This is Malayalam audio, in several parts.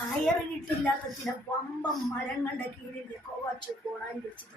കയറ് കിട്ടില്ലാത്ത ചില പമ്പം മരങ്ങളുടെ കീഴിൽ കോവാച്ചു പോണാൻ വെച്ചിട്ട്.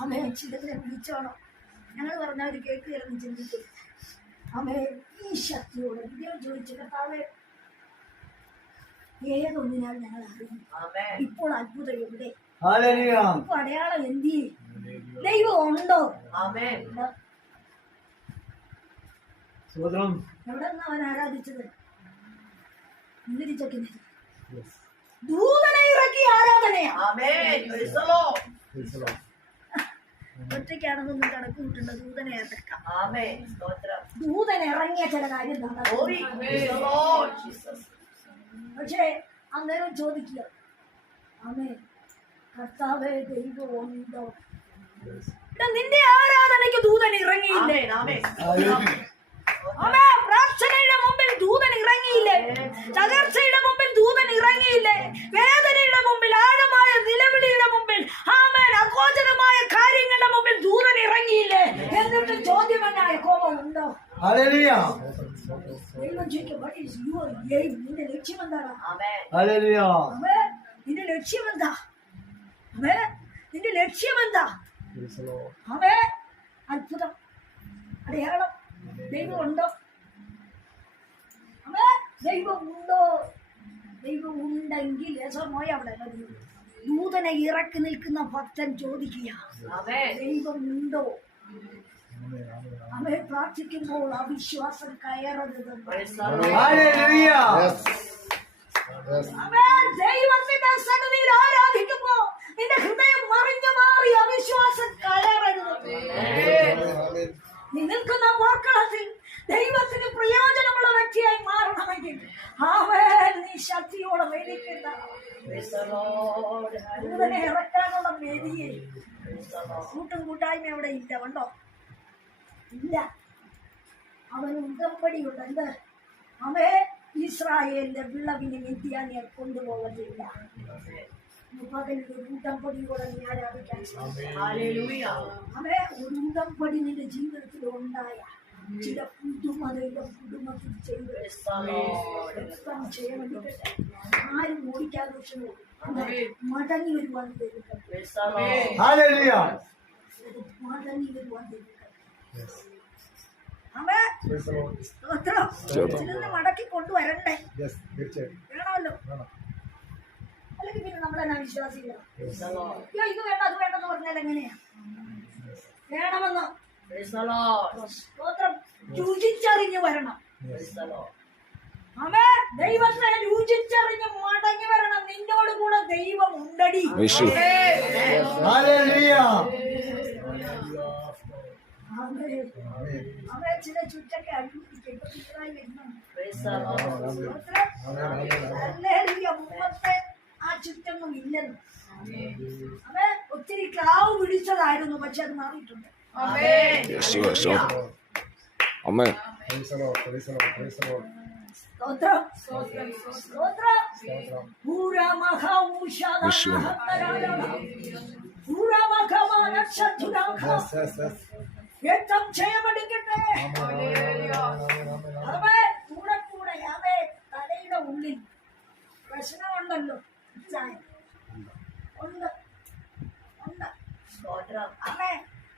അമ്മേ ചിലതിനെ വിളിച്ചോണം ഞങ്ങൾ പറഞ്ഞ ഒരു കേൾക്കുകയാണെന്ന് ചിന്തിക്കും അമ്മേ ഈ ശക്തിയോട് വിജയം ചോദിച്ച കർത്താവെ ഏതൊന്നിനാൽ ഞങ്ങൾ അറിയും. ഇപ്പോൾ അത്ഭുതം എവിടെ Hallelujah. ഇപ്പൊ അടയാളം എന്തി ദൈവം ഉണ്ടോ. ഉണ്ട്. സ്തോത്രം എവിടെ നിന്നാ അവൻ ആരാധിച്ചത്? ദൂതനെ ഇറക്കി Lord. ഒറ്റയ്ക്കാണെന്നൊന്നും കണക്ക് കൂട്ടേണ്ട ദൂതനെ ഇറക്കാം. ദൂതൻ ഇറങ്ങിയ ചില കാര്യം. പക്ഷേ അന്നേരം ചോദിക്കുക ആമേ കർത്താവേ ദൈവം നിന്റെ ആരാധനയ്ക്ക് ദൂതൻ ഇറങ്ങിയില്ലേ? പ്രാർത്ഥനയുടെ മുമ്പിൽ ദൂതൻ ഇറങ്ങിയില്ലേ? തകർച്ചയുടെ മുമ്പിൽ ദൂതൻ ഇറങ്ങിയില്ലേ? വേദനയുടെ മുമ്പിൽ ആഴമായ നിലവിളിയുടെ മുമ്പിൽ ആമേൻ അഗോചരമായ കാര്യങ്ങളുടെ മുമ്പിൽ ദൂതൻ ഇറങ്ങിയില്ലേ? എന്നിട്ട് ചോദ്യമെന്നായ കോപം ഉണ്ടോ? Hallelujah. ദൈവം ചോദിക്കും "What is your നിന്റെ ലക്ഷ്യം എന്താണ്? നിന്റെ ലക്ഷ്യം എന്താ? അമ്മേ നിന്റെ ലക്ഷ്യം എന്താ? അമ്മേ അത്ഭുതം. അടയാളം. ദൈവം ഉണ്ടോ ദൈവം ഉണ്ടോ ദൈവം ഉണ്ടെങ്കിൽ യശോമോയ അവിടെ നൂതന ദൂതനെ ഇറക്കി നിൽക്കുന്ന ഭക്തൻ ചോദിക്കുക. ദൈവം ഉണ്ടോ അവരെ പ്രാർത്ഥിക്കുമ്പോൾ അവിശ്വാസം കയറരുത്. ദൈവത്തിന്റെ സന്നിധിയിൽ ആരാധിക്കുമ്പോ നിന്റെ ഹൃദയം മറിഞ്ഞു മാറി അവിശ്വാസം കയറരുത്. നീ നിൽക്കുന്ന പോർക്കളത്തിൽ ദൈവത്തിന് പ്രയോജനമുള്ള വ്യക്തിയായി മാറണമെങ്കിൽ അവൻ നീ ശക്തിയോടെ. ദൂതനെ ഇറക്കാനുള്ള Lord. കൂട്ടും കൂട്ടായ്മ അവിടെ ഇല്ല. ഉണ്ടോ ഇല്ല. അവന് ഉടമ്പടിയുണ്ട്. എന്ത്? അവേ ഇസ്രായേലിന്റെ വിളവിന് നിത്യാനെ കൊണ്ടുപോകത്തില്ല. നീ ആരാധിക്കാൻ നിന്റെ ജീവിതത്തിൽ ഉണ്ടായ ചില പുതുമതയുടെ ചെയ്ത്. ആരും മടങ്ങി വരുവാൻ. മടങ്ങി വരുവാൻ മടക്കി കൊണ്ടുവരണ്ടേ? വേണമല്ലോ? അല്ലെങ്കിൽ പിന്നെ നമ്മളെന്നാ Praise അയ്യോ ഇത് വേണ്ട അത് വേണ്ടെന്ന് പറഞ്ഞാൽ എങ്ങനെയാ? വേണമെന്ന്? സ്തോത്രം. രുചിച്ചറിഞ്ഞ് വരണം. അവേ ദൈവത്തെ രുചിച്ചറിഞ്ഞ് മടങ്ങി വരണം. നിന്നോട് കൂടെ ദൈവം ഉണ്ടടി. വിഷു. Hallelujah. അവേ അവേ ചില ചുറ്റൊക്കെ. ഹല്ലേലൂയ. മുമ്പത്തെ ആ ചുറ്റൊന്നും ഇല്ലെന്ന് അവ ഒത്തിരി ക്ലാവ് പിടിച്ചതായിരുന്നു പക്ഷെ അത് മാറിയിട്ടുണ്ട്. അവേ കൂടെ കൂടെ അവേ തലയുടെ ഉള്ളിൽ പ്രശ്നമുണ്ടല്ലോ. ഉണ്ട് ഉണ്ട്. അവേ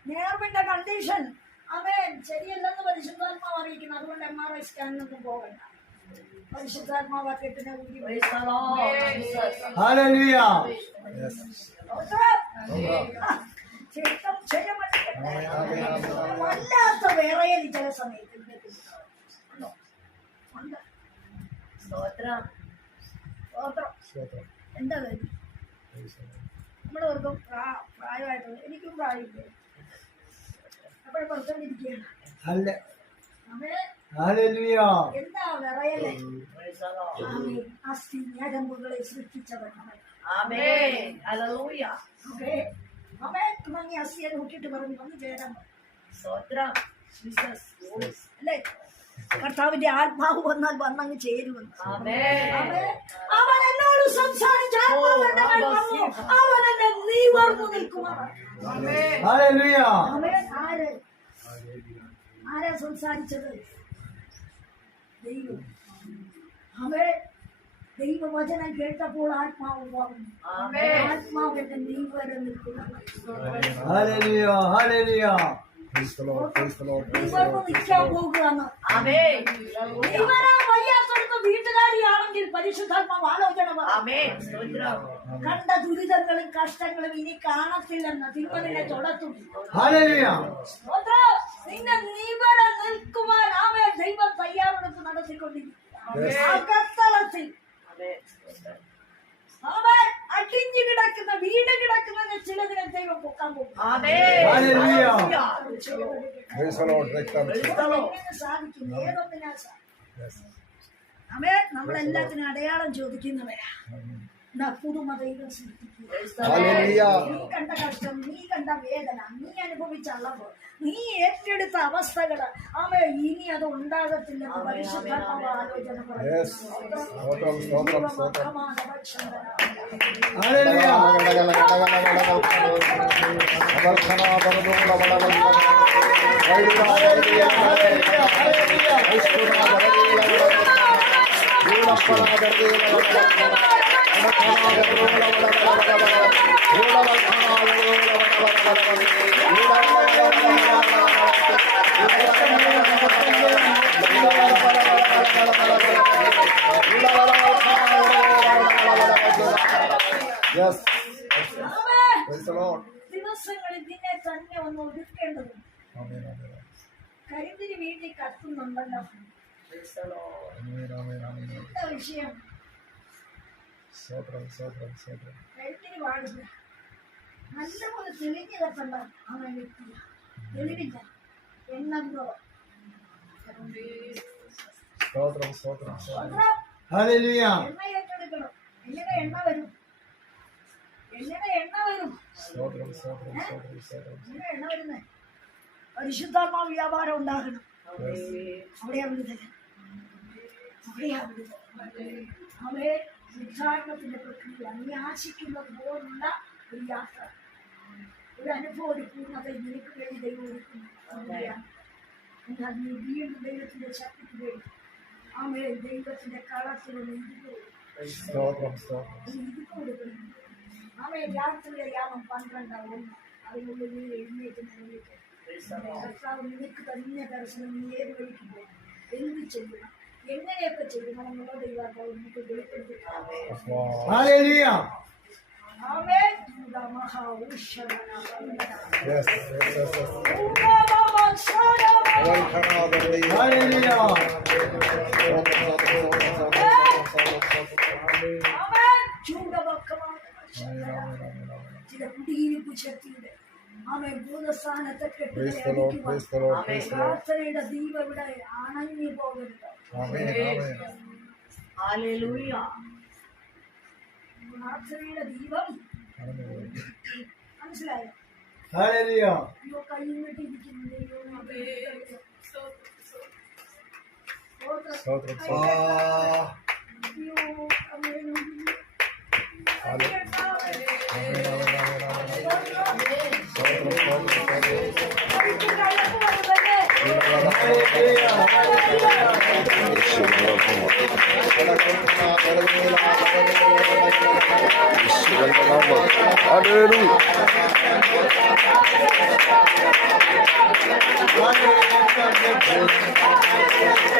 നേർവിന്റെ കണ്ടീഷൻ അവേ ശരിയല്ലെന്ന് പരിശുദ്ധാത്മാവ് അറിയിക്കുന്നു അതുകൊണ്ട് എം ആർ ഐ സ്കാനിനൊന്നും പോകണ്ട പരിശുദ്ധാത്മാവ് കെട്ടിനെ ഊരി. ചിത്തം ചെയ്യപ്പെട്ടിട്ട് വല്ലാത്ത വേറെയിൽ ചില സമയത്ത്. സ്തോത്രം. സ്തോത്രം. എന്താ കാര്യം നമ്മുടെ ഓർക്കും പ്രാ- പ്രായമായിട്ടുള്ള എനിക്കും പ്രായമില്ല? അപ്പോഴും പുറത്തോണ്ടിരിക്കുകയാണ്. Halle- അവേ എന്താ വിറയല്ലേ Praise the Lord. ആമേൻ. അസ്ഥി ഞരമ്പുകളെ സൃഷ്ടിച്ചവൻ അവൻ Amen. Hallelujah. ഓക്കേ അവൻ തുടങ്ങി അസ്ഥിയെ നോക്കിയിട്ട് പറഞ്ഞു വന്ന് ചേരാൻ. അല്ലേ? കർത്താവിന്റെ ആത്മാവ് വന്നാൽ വന്നങ്ങ് ചേരുമെന്ന്. അവൻ എന്നോട് സംസാരിച്ച. അവൻ എന്നെ നിവർന്നു. അവൻ ആര്? സംസാരിച്ചത്? ദൈവം. അവൻ ദൈവവചനം കേട്ടപ്പോൾ ആത്മാവ് പറഞ്ഞു. ആത്മാവിന്റെ നീവരെ നിൽക്കുന്നു വീട്ടുകാരിയാണെങ്കിൽ പരിശുദ്ധാത്മാവ് ആലോചന പറ. ആമേൻ. സ്തോത്രം. കണ്ട ദുരിതങ്ങളും കഷ്ടങ്ങളും ഇനി കാണത്തില്ലെന്ന് തിരുമലിനെ തൊടത്തും. നിന്നെ നിവര നിൽക്കുവാൻ ആമേ ദൈവം തയ്യാറെടുപ്പ് നടത്തിക്കൊണ്ടിരിക്കുക അകത്തളത്തിൽ ആമേൻ സ്തോത്രം അവൻ അടിഞ്ഞു കിടക്കുന്ന വീട് കിടക്കുന്ന ചിലതിനെ ദൈവം പൊക്കാൻ പോകും സാധിക്കും? ഏതൊന്നിനാ സാധിക്കും? നമ്മളെല്ലാത്തിനും അടയാളം ചോദിക്കുന്നവരാ. എന്നാ പുതുമ ദൈവം സൃഷ്ടിക്കുക Hallelujah. നീ കണ്ട കഷ്ടം നീ കണ്ട വേദന നീ അനുഭവിച്ച അളവ് നീ ഏറ്റെടുത്ത അവസ്ഥകൾ അവ ഇനി അത് ഉണ്ടാകത്തില്ല പരിശുദ്ധാത്മാവ് Lord. ദിവസങ്ങളിൽ നിന്നെ തന്നെ ഒന്ന് ഒതുക്കേണ്ടതുണ്ട്. കരിന്തിരി വീട്ടിൽ കത്തുന്നുണ്ടല്ലോ വിഷയം Stotram, stotram, stotram. കരിന്തിരി പാടില്ല നല്ലപോലെ തെളിഞ്ഞു കത്തണ്ട അവൻ വ്യക്തിയ. തെളിവില്ല. എണ്ണോ stotram, stotram. Hallelujah. എണ്ണ ഏറ്റെടുക്കണം. എങ്ങനെ എണ്ണ വരും? എങ്ങനെ എണ്ണ വരും? stotram, stotram, stotram. എങ്ങനെ എണ്ണ വരുന്നേ? പരിശുദ്ധാത്മാ വ്യാപാരം ഉണ്ടാകണം. അവിടെയാ വിടുതൽ അവിടെയാ വിടുതൽ ഉദ്ധാരണത്തിന്റെ പ്രക്രിയ നീ ആശിക്കുന്നത് പോലുള്ള ഒരു യാത്ര. ഒരു അനുഭവം ഒരു പൂർണത നിനക്ക് വേണ്ടി ദൈവം ഒരുക്കുന്നു. എന്നാൽ നീ വീണ്ടും ദൈവത്തിന്റെ ശക്തിക്ക് വേണ്ടി ആമേ ദൈവത്തിന്റെ കളത്തിലുള്ള. ഇത് ആമേ രാത്രിയിലെ യാമം പന്ത്രണ്ടാം ഒന്ന്. അതിനുള്ളിൽ നീ എഴുന്നേറ്റ് നിലവിളിക്കുക കർത്താവ് നിനക്ക് തന്നെ ദർശനം നീ ഏത് വഴിക്ക് പോകും? എന്ത് ചെയ്യണം? Hallelujah. Yes, yes, yes, yes. Hallelujah. Amen. ചൂടമക്കമാണ് ചില കുടിയിരിപ്പ് ശക്തിയുടെ ആമേ ഭൂതസ്ഥാനത്തെ Praise the Lord, praise the Lord, praise the Lord. പ്രാർത്ഥനയുടെ ദീപം ഇവിടെ അണഞ്ഞു പോകരുത് Amen, amen. ഹല്ലേലൂയ പ്രാർത്ഥനയുടെ ദീപം Amen. മനസ്സിലായോ Hallelujah. അയ്യോ കൈവിട്ടിരിക്കുന്നു ദൈവമേ. സ്തോത്രം. Stotram, stotram. Ah. അയ്യോ, അമ്മേ. Amen, amen, Hallelujah.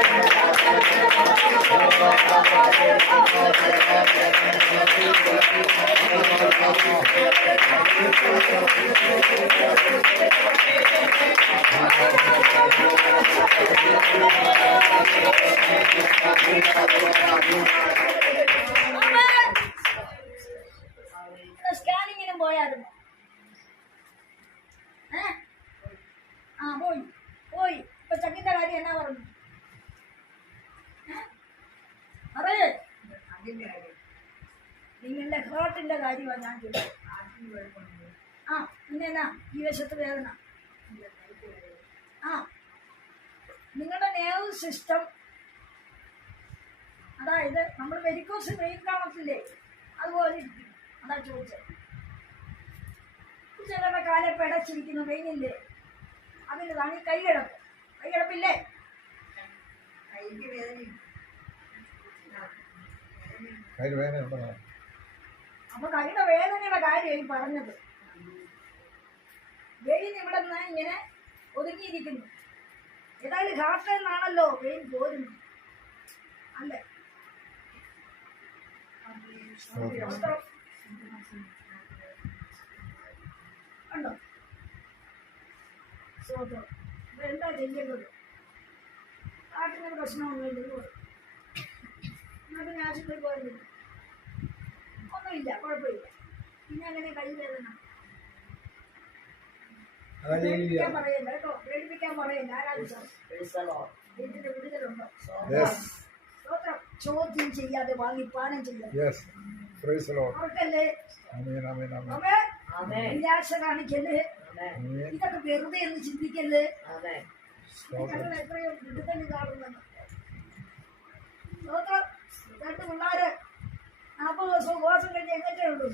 സ്കാനിങ്ങിനും പോയായിരുന്നു ആ പോയി. പോയി. ഇപ്പൊ ചക്കിന്റെ കാര്യം എന്നാ പറഞ്ഞു പറയേ നിങ്ങളുടെ ഹാർട്ടിന്റെ കാര്യമാണ് ഞാൻ ചോദിച്ചത്. ആ പിന്നെ ഈ വശത്ത് വേദന ആ നിങ്ങളുടെ നേവ് സിസ്റ്റം അതായത് നമ്മൾ വെരിക്കോസ് വെയിൽ കാണത്തില്ലേ അതുപോലെ അതാ ചോദിച്ചത്. ചിലരുടെ കാലെ പിടച്ചിരിക്കുന്ന കൈ അതിന്റെതാണ് ഈ കൈകിടപ്പ് കൈക്ക് കയ്യിൽ വേദന ഉണ്ടോ? അപ്പൊ കാര്യം ഇങ്ങനെ ഒതുങ്ങിയിരിക്കുന്നു. അല്ലേ. കണ്ടോ സ്വതം എന്താ ചെയ്യേണ്ടത്? പ്രശ്നമൊന്നുമില്ല ഞാൻ ആശുപത്രി പോയിരുന്നില്ല ഒന്നുമില്ല കുഴപ്പമില്ല. പിന്നെ അങ്ങനെ കൈ വേദന പേടിപ്പിക്കാൻ പറയല്ല കേട്ടോ. പേടിപ്പിക്കാൻ പറയല്ല ആരാധിച്ചോ. വീട്ടിന്റെ വിടുതലുണ്ടോ സ്തോത്രം ചോദ്യം ചെയ്യാതെ വാങ്ങി പാനം ചെയ്യാതെ അവർക്കല്ലേ. നിരാശ കാണിക്കല്ലേ? ഇതൊക്കെ വെറുതെ എന്ന് ചിന്തിക്കല്ലേ? ഞങ്ങൾ എത്രയോ വിടുതൽ കാണുന്നത് സ്തോത്രം രണ്ട് പിള്ളേര് നാൽപ്പത് ദിവസം ഉപവാസം കഴിഞ്ഞ് എങ്ങനെ ഉള്ളൂ